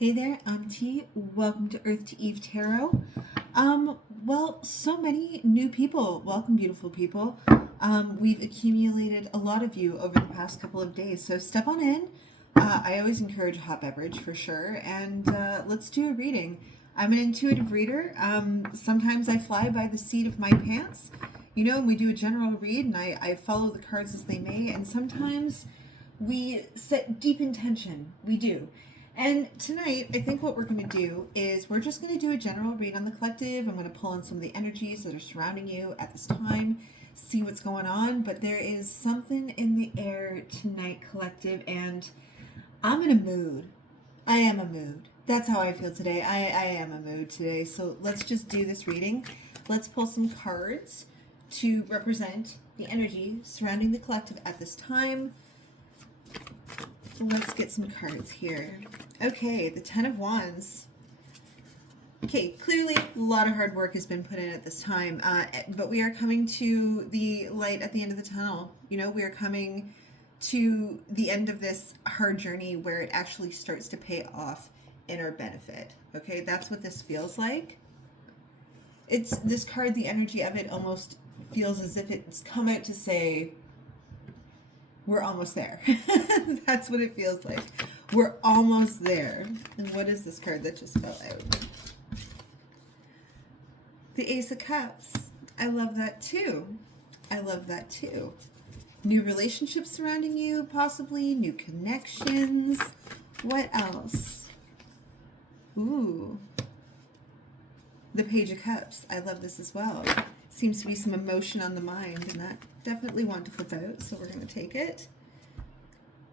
Hey there, I'm T. Welcome to Earth to Eve Tarot. Well, so many new people. Welcome, beautiful people. We've accumulated a lot of you over the past couple of days, so step on in. I always encourage a hot beverage for sure, and let's do a reading. I'm an intuitive reader. Sometimes I fly by the seat of my pants, and we do a general read, and I follow the cards as they may, and sometimes we set deep intention. We do. And tonight, I think what we're going to do is we're just going to do a general read on the collective. I'm going to pull in some of the energies that are surrounding you at this time, see what's going on. But there is something in the air tonight, collective, and I'm in a mood. I am a mood. That's how I feel today. I am a mood today. So let's just do this reading. Let's pull some cards to represent the energy surrounding the collective at this time. Let's get some cards here. Okay, the Ten of Wands. Okay, clearly a lot of hard work has been put in at this time, but we are coming to the light at the end of the tunnel. We are coming to the end of this hard journey where it actually starts to pay off in our benefit. Okay, that's what this feels like. It's this card, the energy of it almost feels as if it's come out to say, we're almost there. That's what it feels like. We're almost there. And what is this card that just fell out? The Ace of Cups. I love that too. I love that too. New relationships surrounding you, possibly. New connections. What else? Ooh. The Page of Cups. I love this as well. Seems to be some emotion on the mind, and that definitely want to flip out, so we're going to take it.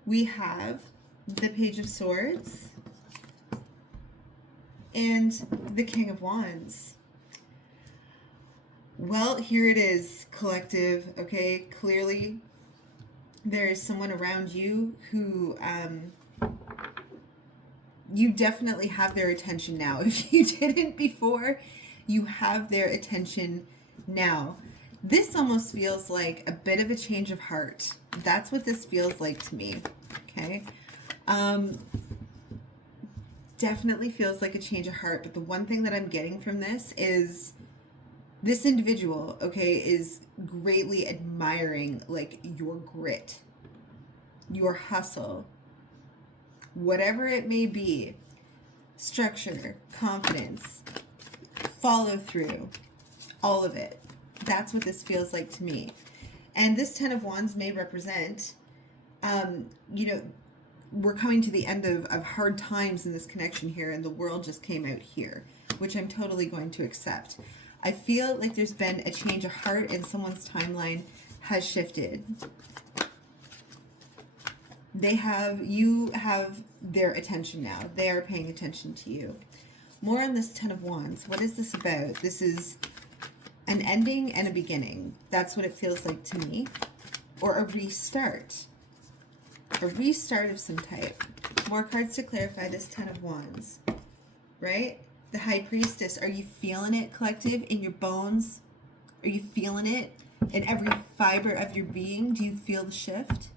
We have the Page of Swords and the King of Wands. Well, here it is, collective, okay? Clearly, there is someone around you who you definitely have their attention now. If you didn't before, you have their attention now. This almost feels like a bit of a change of heart. That's what this feels like to me, okay? Definitely feels like a change of heart, but the one thing that I'm getting from this is this individual, okay, is greatly admiring, like, your grit, your hustle, whatever it may be, structure, confidence, follow through, all of it. That's what this feels like to me. And this Ten of Wands may represent, we're coming to the end of hard times in this connection here, and the world just came out here, which I'm totally going to accept. I feel like there's been a change of heart and someone's timeline has shifted. You have their attention now. They are paying attention to you. More on this Ten of Wands. What is this about? This is an ending and a beginning. That's what it feels like to me. Or a restart. A restart of some type. More cards to clarify this Ten of Wands. Right? The High Priestess. Are you feeling it, collective? In your bones? Are you feeling it? In every fiber of your being? Do you feel the shift?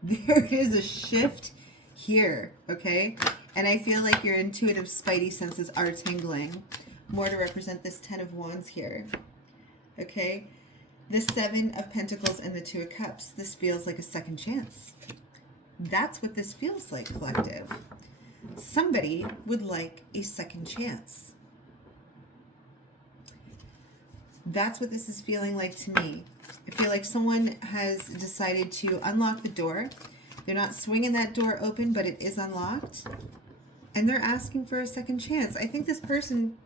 There is a shift here, okay? And I feel like your intuitive spidey senses are tingling. More to represent this Ten of Wands here. Okay? The Seven of Pentacles and the Two of Cups. This feels like a second chance. That's what this feels like, collective. Somebody would like a second chance. That's what this is feeling like to me. I feel like someone has decided to unlock the door. They're not swinging that door open, but it is unlocked. And they're asking for a second chance. I think this person,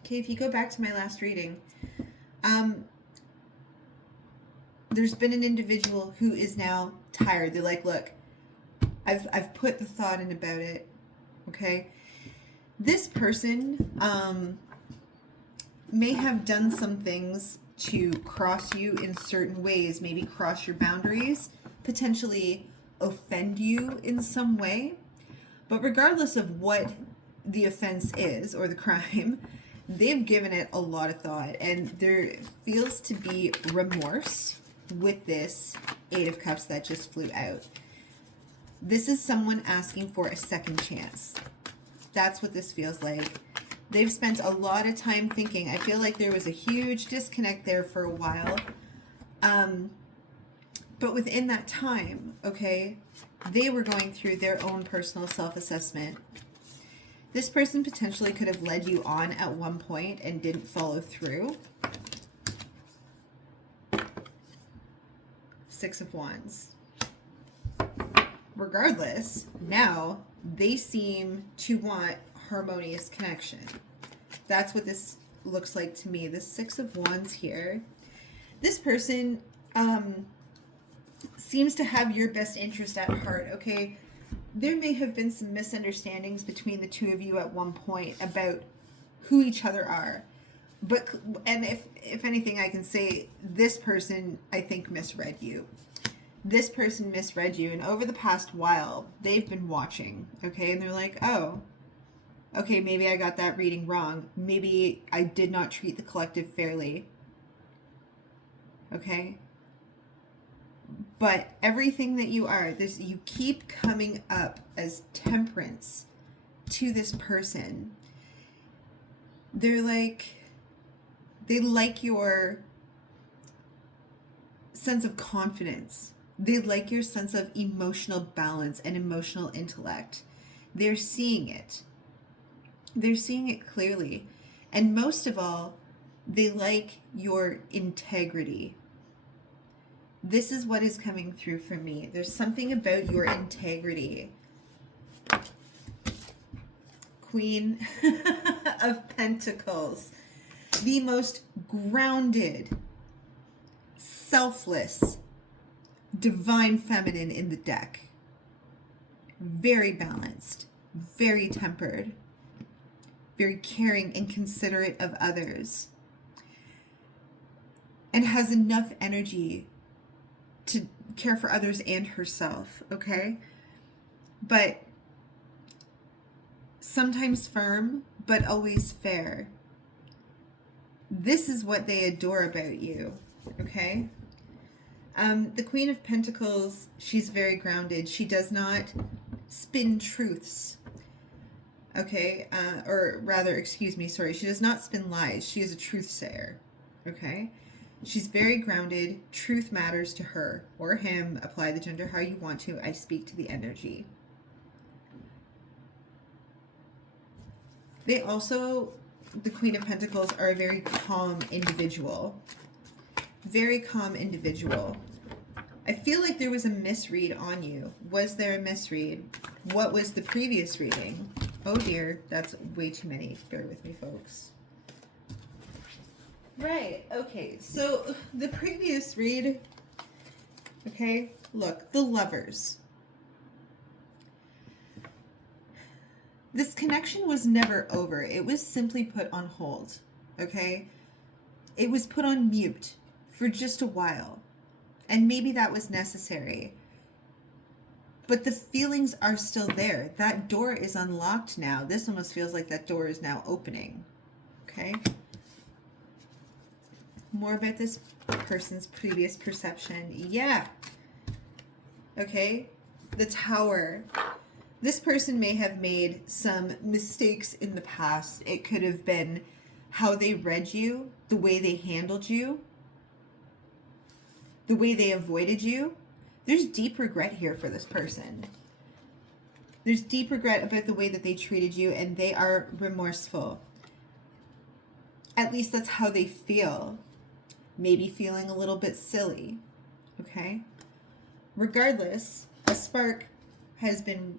okay, if you go back to my last reading, there's been an individual who is now tired. They're like, look, I've put the thought in about it, okay? This person may have done some things to cross you in certain ways, maybe cross your boundaries, potentially offend you in some way. But regardless of what the offense is or the crime, they've given it a lot of thought, and there feels to be remorse with this Eight of Cups that just flew out. This is someone asking for a second chance. That's what this feels like. They've spent a lot of time thinking. I feel like there was a huge disconnect there for a while. But within that time, okay, they were going through their own personal self-assessment. This person potentially could have led you on at one point and didn't follow through. Six of Wands. Regardless, now they seem to want harmonious connection. That's what this looks like to me. The Six of Wands here. This person seems to have your best interest at heart, okay? There may have been some misunderstandings between the two of you at one point about who each other are. And if anything, I can say this person, I think, misread you. This person misread you, and over the past while, they've been watching, okay? And they're like, oh, okay, maybe I got that reading wrong. Maybe I did not treat the collective fairly. Okay? But everything that you are, you keep coming up as temperance to this person. They like your sense of confidence. They like your sense of emotional balance and emotional intellect. They're seeing it. They're seeing it clearly. And most of all, they like your integrity. This is what is coming through for me. There's something about your integrity. Queen of Pentacles. The most grounded, selfless, divine feminine in the deck. Very balanced, very tempered, very caring and considerate of others, and has enough energy to care for others and herself, okay? But sometimes firm, but always fair. This is what they adore about you, okay? The Queen of Pentacles, she's very grounded. She does not spin truths, okay? Or rather, excuse me, sorry. She does not spin lies. She is a truth sayer, okay? She's very grounded. Truth matters to her or him. Apply the gender how you want to. I speak to the energy. They also, the Queen of Pentacles, are a very calm individual. Very calm individual. I feel like there was a misread on you. Was there a misread? What was the previous reading? Oh dear, that's way too many. Bear with me, folks. Right, okay, so the previous read, okay, look, the Lovers. This connection was never over. It was simply put on hold, okay? It was put on mute for just a while. And maybe that was necessary. But the feelings are still there. That door is unlocked now. This almost feels like that door is now opening. Okay? More about this person's previous perception. Yeah. Okay? The Tower. This person may have made some mistakes in the past. It could have been how they read you, the way they handled you, the way they avoided you. There's deep regret here for this person. There's deep regret about the way that they treated you, and they are remorseful. At least that's how they feel. Maybe feeling a little bit silly. Okay? Regardless, a spark has been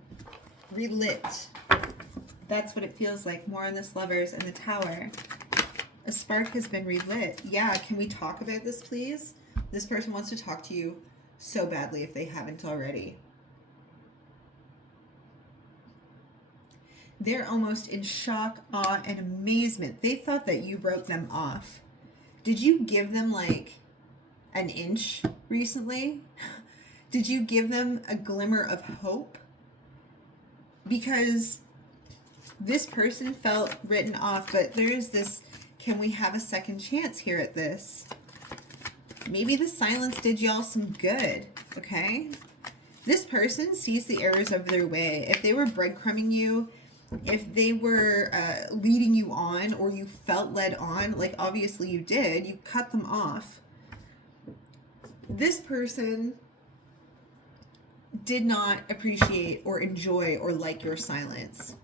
relit. That's what it feels like. More on this Lovers and the Tower. A spark has been relit. Yeah, can we talk about this, please? This person wants to talk to you so badly if they haven't already. They're almost in shock, awe, and amazement. They thought that you wrote them off. Did you give them like an inch recently? Did you give them a glimmer of hope? Because this person felt written off, but there's this, can we have a second chance here at this? Maybe the silence did y'all some good, okay? This person sees the errors of their way. If they were breadcrumbing you If they were leading you on, or you felt led on, like obviously you did, you cut them off. This person did not appreciate or enjoy or like your silence.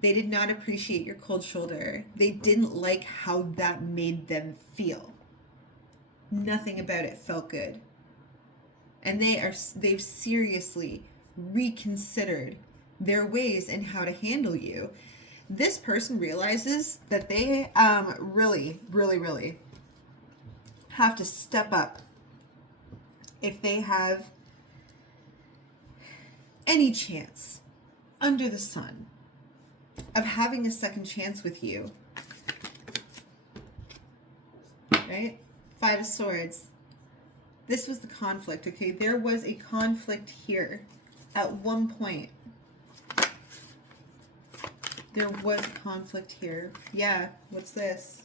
They did not appreciate your cold shoulder. They didn't like how that made them feel. Nothing about it felt good. And they've seriously reconsidered their ways and how to handle you. This person realizes that they really, really, really have to step up if they have any chance under the sun of having a second chance with you. Right? Five of Swords. This was the conflict, okay? There was a conflict here at one point. There was a conflict here. Yeah, what's this?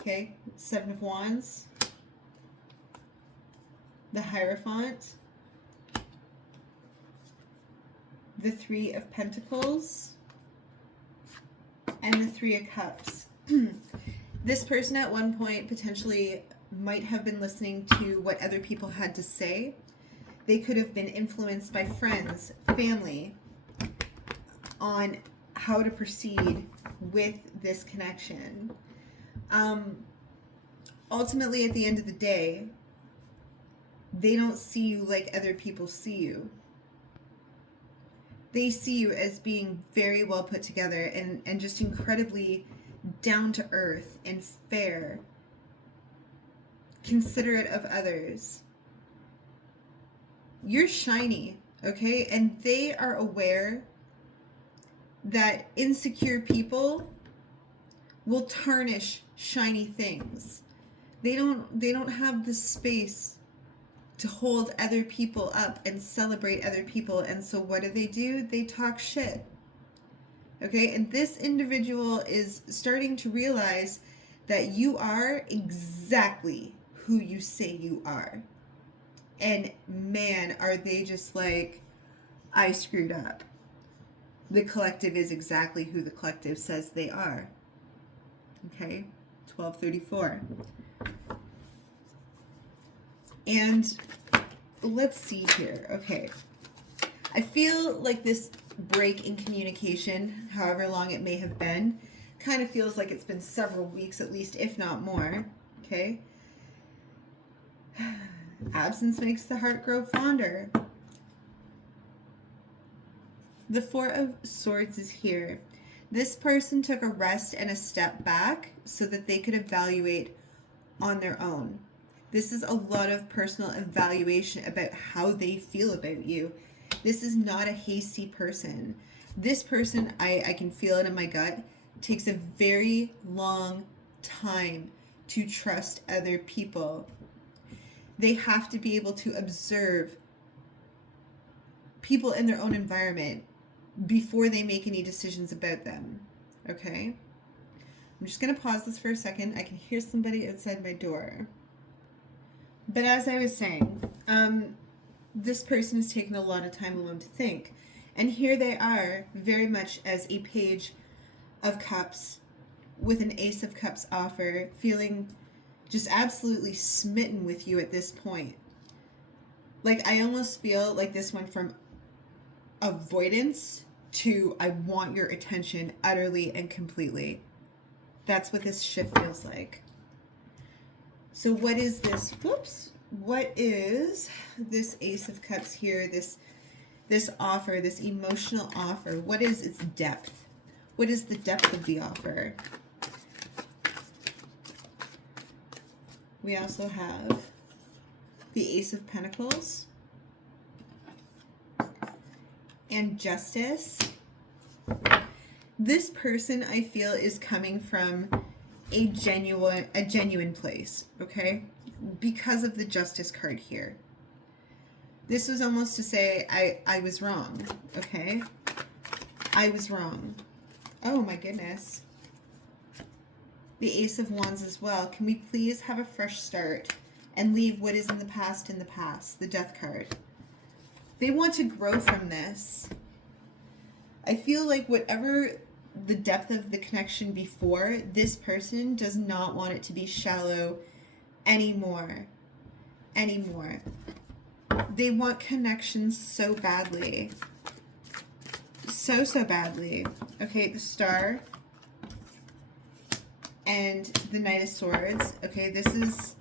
Okay, Seven of Wands. The Hierophant. The Three of Pentacles. And the Three of Cups. This person at one point potentially might have been listening to what other people had to say. They could have been influenced by friends, family, on how to proceed with this connection. Ultimately, at the end of the day, they don't see you like other people see you. They see you as being very well put together and just incredibly down to earth and fair, considerate of others. You're shiny, okay? And they are aware that insecure people will tarnish shiny things. They don't have the space to hold other people up and celebrate other people. And so what do? They talk shit. Okay? And this individual is starting to realize that you are exactly who you say you are. And man, are they just like, I screwed up. The collective is exactly who the collective says they are. Okay? 1234. And let's see here. Okay. I feel like this break in communication, however long it may have been, kind of feels like it's been several weeks at least, if not more. Okay? Absence makes the heart grow fonder. The Four of Swords is here. This person took a rest and a step back so that they could evaluate on their own. This is a lot of personal evaluation about how they feel about you. This is not a hasty person. This person, I can feel it in my gut, takes a very long time to trust other people. They have to be able to observe people in their own environment before they make any decisions about them. Okay? I'm just going to pause this for a second. I can hear somebody outside my door. But as I was saying, this person has taken a lot of time alone to think. And here they are, very much as a Page of Cups with an Ace of Cups offer, feeling just absolutely smitten with you at this point. Like, I almost feel like this went from avoidance to I want your attention utterly and completely. That's what this shift feels like. So what is this? Whoops. What is this Ace of Cups here? This offer, this emotional offer. What is its depth? What is the depth of the offer? We also have the Ace of Pentacles and Justice. This person, I feel, is coming from a genuine place, okay? Because of the Justice card here. This was almost to say, I was wrong, okay? I was wrong. Oh my goodness. The Ace of Wands as well. Can we please have a fresh start and leave what is in the past, the Death card. They want to grow from this. I feel like whatever the depth of the connection before, this person does not want it to be shallow anymore. They want connections so badly. So badly. Okay, the Star and the Knight of Swords. Okay, this is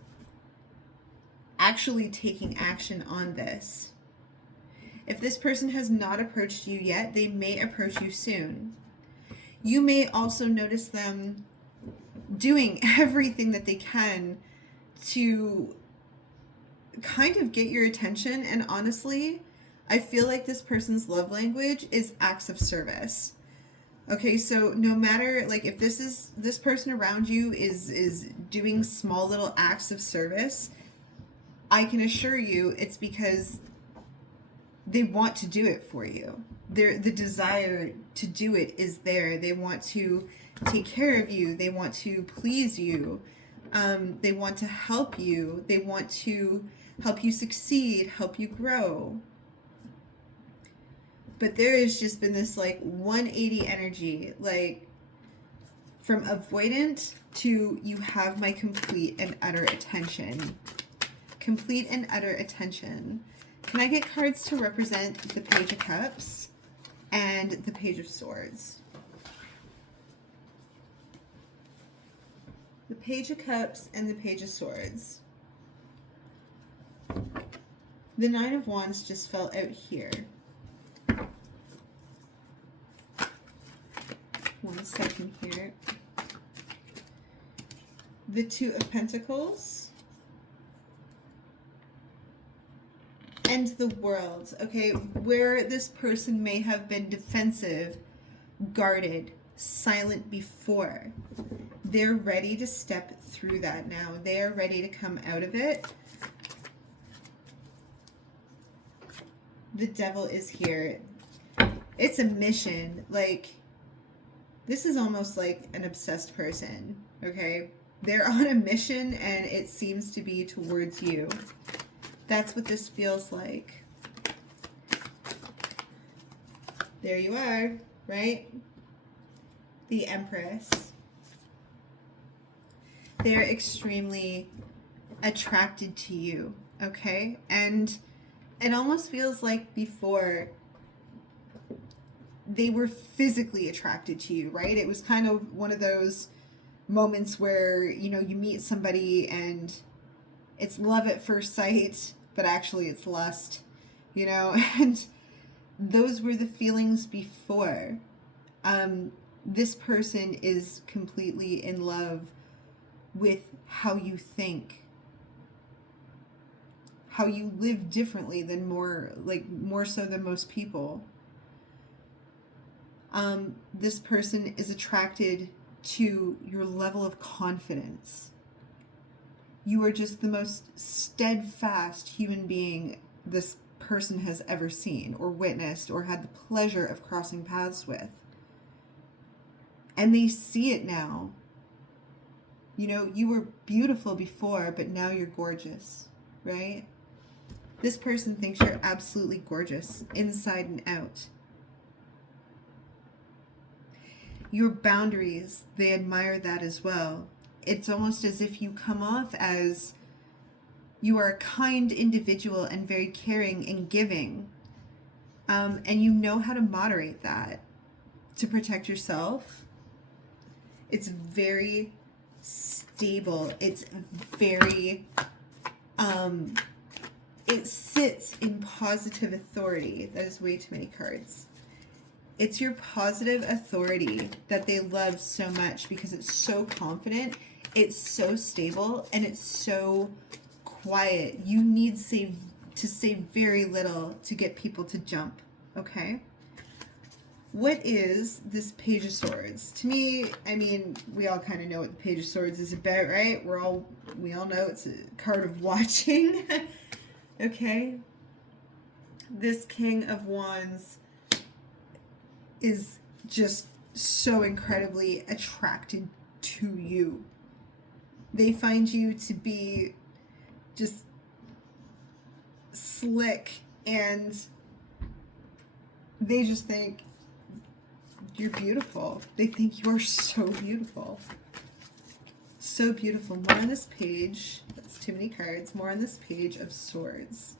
actually taking action on this. If this person has not approached you yet, they may approach you soon. You may also notice them doing everything that they can to kind of get your attention, and honestly, I feel like this person's love language is acts of service. Okay, so no matter, like, if this person around you is doing small little acts of service, I can assure you it's because they want to do it for you. The desire to do it is there. They want to take care of you. They want to please you. They want to help you. They want to help you succeed, help you grow. But there has just been this like 180 energy, like from avoidant to you have my complete and utter attention. Complete and utter attention. Can I get cards to represent the Page of Cups and the Page of Swords? The Page of Cups and the Page of Swords. The Nine of Wands just fell out here. One second here. The Two of Pentacles. And the World. Okay, where this person may have been defensive, guarded, silent before. They're ready to step through that now. They are ready to come out of it. The Devil is here. It's a mission. Like, this is almost like an obsessed person, okay? They're on a mission and it seems to be towards you. That's what this feels like. There you are, right? The Empress. They're extremely attracted to you, okay? And it almost feels like before they were physically attracted to you, right? It was kind of one of those moments where, you know, you meet somebody and it's love at first sight, but actually it's lust, you know? And those were the feelings before. This person is completely in love with how you think, how you live differently than more so than most people. This person is attracted to your level of confidence. You are just the most steadfast human being this person has ever seen or witnessed or had the pleasure of crossing paths with. And they see it now. You know, you were beautiful before, but now you're gorgeous, right? This person thinks you're absolutely gorgeous, inside and out. Your boundaries, they admire that as well. It's almost as if you come off as you are a kind individual and very caring and giving. And you know how to moderate that to protect yourself. It's very stable. It's very, it sits in positive authority. That is way too many cards. It's your positive authority that they love so much because it's so confident, it's so stable, and it's so quiet. You need to say very little to get people to jump, okay? What is this Page of Swords? To me, I mean, we all kind of know what the Page of Swords is about, right? We all know it's a card of watching. Okay? This King of Wands is just so incredibly attracted to you. They find you to be just slick, and they just think You're beautiful. They think you're so beautiful. So beautiful. More on this page. That's too many cards. More on this page of swords.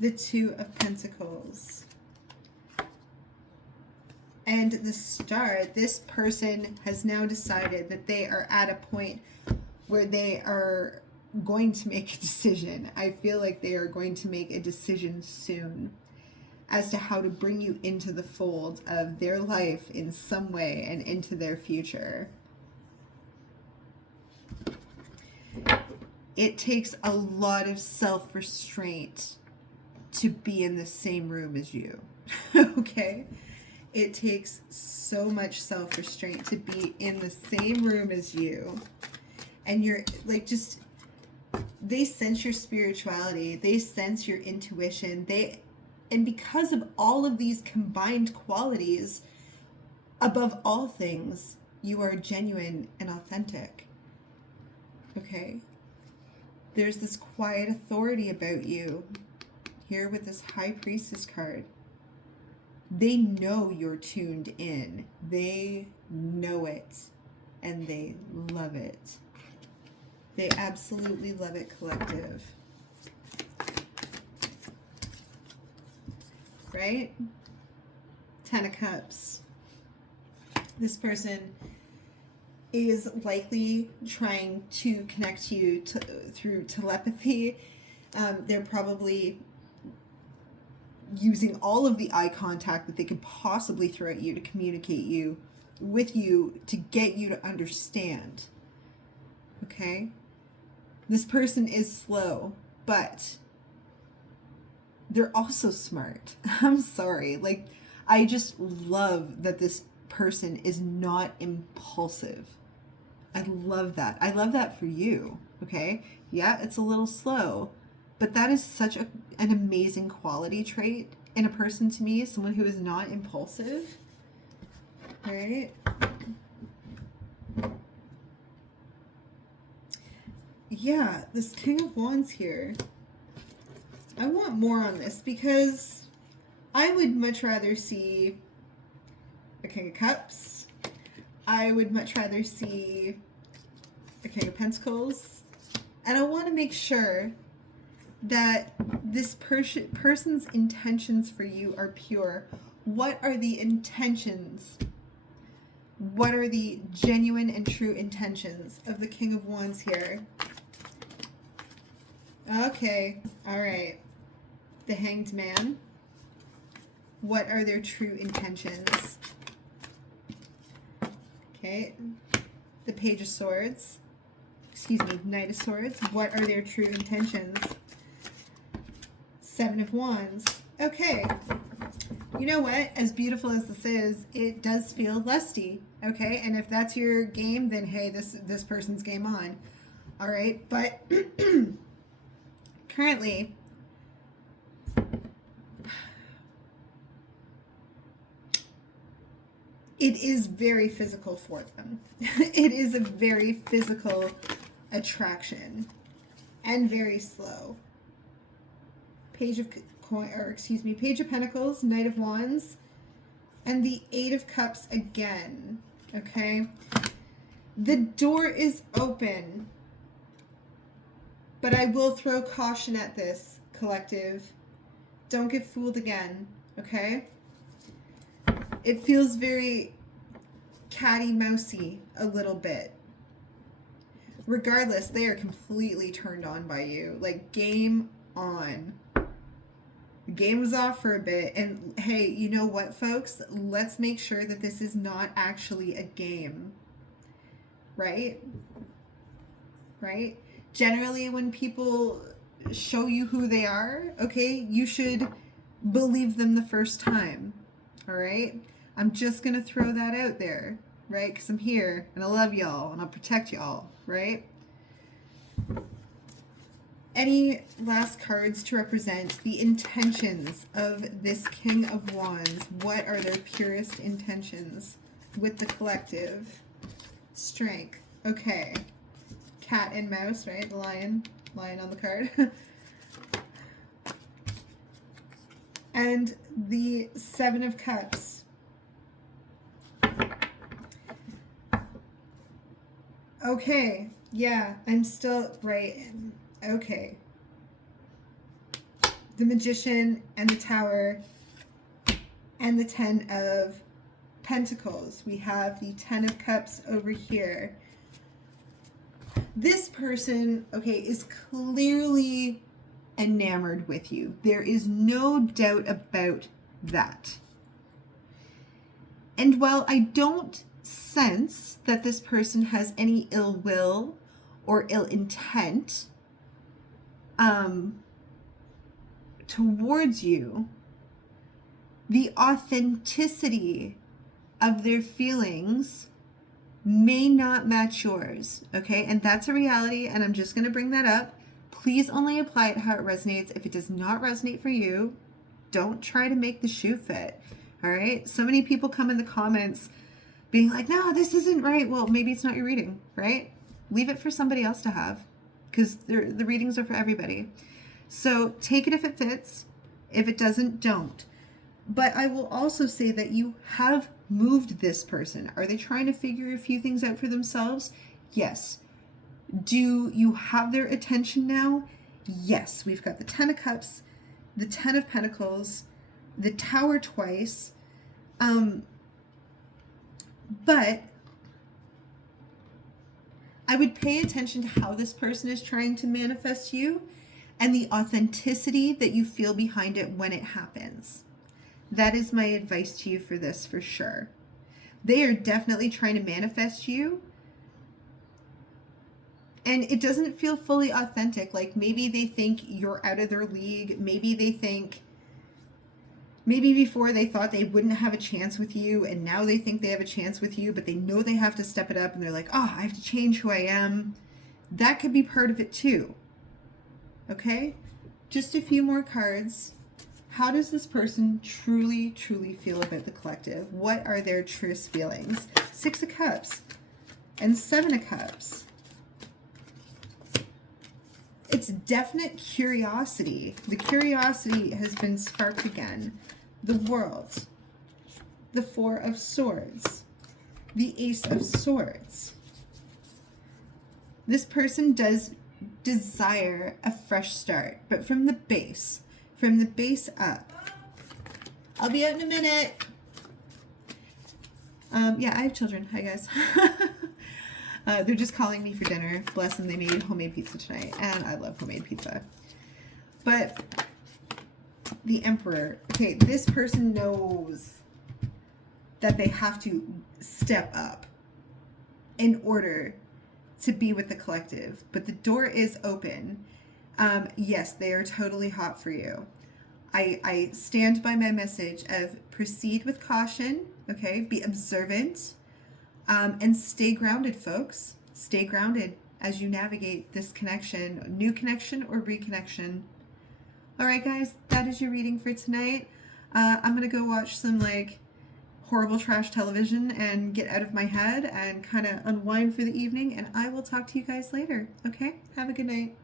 The Two of Pentacles. And the Star. This person has now decided that they are at a point where they are going to make a decision. I feel like they are going to make a decision soon as to how to bring you into the fold of their life in some way and into their future. It takes a lot of self-restraint to be in the same room as you. Okay? It takes so much self-restraint to be in the same room as you. And you're like, just, they sense your spirituality. They sense your intuition. And because of all of these combined qualities, above all things, you are genuine and authentic. Okay? There's this quiet authority about you here with this High Priestess card. They know you're tuned in. They know it. And they love it. They absolutely love it, collective. Right? Ten of Cups. This person is likely trying to connect you through telepathy. They're probably using all of the eye contact that they could possibly throw at you to communicate with you to get you to understand. Okay? This person is slow, but they're also smart. I'm sorry. Like, I just love that this person is not impulsive. I love that. I love that for you. Okay? Yeah, it's a little slow, but that is such an amazing quality trait in a person to me, someone who is not impulsive. Right? Yeah, this King of Wands here. I want more on this because I would much rather see a King of Cups. I would much rather see a King of Pentacles. And I want to make sure that this person's intentions for you are pure. What are the intentions? What are the genuine and true intentions of the King of Wands here? Okay, all right. The Hanged Man. What are their true intentions? Okay. The Page of Swords. Excuse me, Knight of Swords. What are their true intentions? Seven of Wands. Okay. You know what? As beautiful as this is, it does feel lusty. Okay? And if that's your game, then hey, this person's game on. All right? But currently, it is very physical for them. It is a very physical attraction and very slow. Page of Pentacles, Knight of Wands, and the Eight of Cups again. Okay? The door is open, but I will throw caution at this, collective. Don't get fooled again, okay? It feels very catty-mousy a little bit. Regardless, they are completely turned on by you. Like, game on. The game was off for a bit, and hey, you know what, folks? Let's make sure that this is not actually a game. Right? Right? Generally, when people show you who they are, okay, you should believe them the first time. All right? I'm just going to throw that out there, right? Because I'm here, and I love y'all, and I'll protect y'all, right? Any last cards to represent the intentions of this King of Wands? What are their purest intentions with the collective? Strength. Okay. Cat and mouse, right? The lion on the card. and the Seven of Cups. Okay, yeah, I'm still right. Okay. The Magician and the Tower and the Ten of Pentacles. We have the Ten of Cups over here. This person, okay, is clearly enamored with you. There is no doubt about that. And while I don't sense that this person has any ill will or ill intent towards you, the authenticity of their feelings may not match yours, okay? And that's a reality, and I'm just going to bring that up. Please only apply it how it resonates. If it does not resonate for you, don't try to make the shoe fit, all right? So many people come in the comments being like, no, this isn't right. Well, maybe it's not your reading, right? Leave it for somebody else to have, because the readings are for everybody. So take it if it fits. If it doesn't, don't. But I will also say that you have moved this person. Are they trying to figure a few things out for themselves? Yes. Do you have their attention now? Yes. We've got the Ten of Cups, the Ten of Pentacles, the Tower twice. But I would pay attention to how this person is trying to manifest you and the authenticity that you feel behind it when it happens. That is my advice to you for this, for sure. They are definitely trying to manifest you, and it doesn't feel fully authentic. Like maybe they think you're out of their league. Maybe they think, maybe before they thought they wouldn't have a chance with you, and now they think they have a chance with you, but they know they have to step it up, and they're like, oh, I have to change who I am. That could be part of it too. Okay? Just a few more cards. How does this person truly, truly feel about the collective? What are their truest feelings? Six of Cups and Seven of Cups. It's definite curiosity. The curiosity has been sparked again. The World. The Four of Swords. The Ace of Swords. This person does desire a fresh start, but from the base. From the base up. I'll be out in a minute. Yeah, I have children. Hi, guys. They're just calling me for dinner. Bless them, they made homemade pizza tonight, and I love homemade pizza. But the Emperor. Okay, this person knows that they have to step up in order to be with the collective. But the door is open. Yes, they are totally hot for you. I stand by my message of proceed with caution, okay? Be observant, and stay grounded, folks. Stay grounded as you navigate this connection, new connection or reconnection. All right, guys, that is your reading for tonight. I'm going to go watch some, like, horrible trash television and get out of my head and kind of unwind for the evening, and I will talk to you guys later, okay? Have a good night.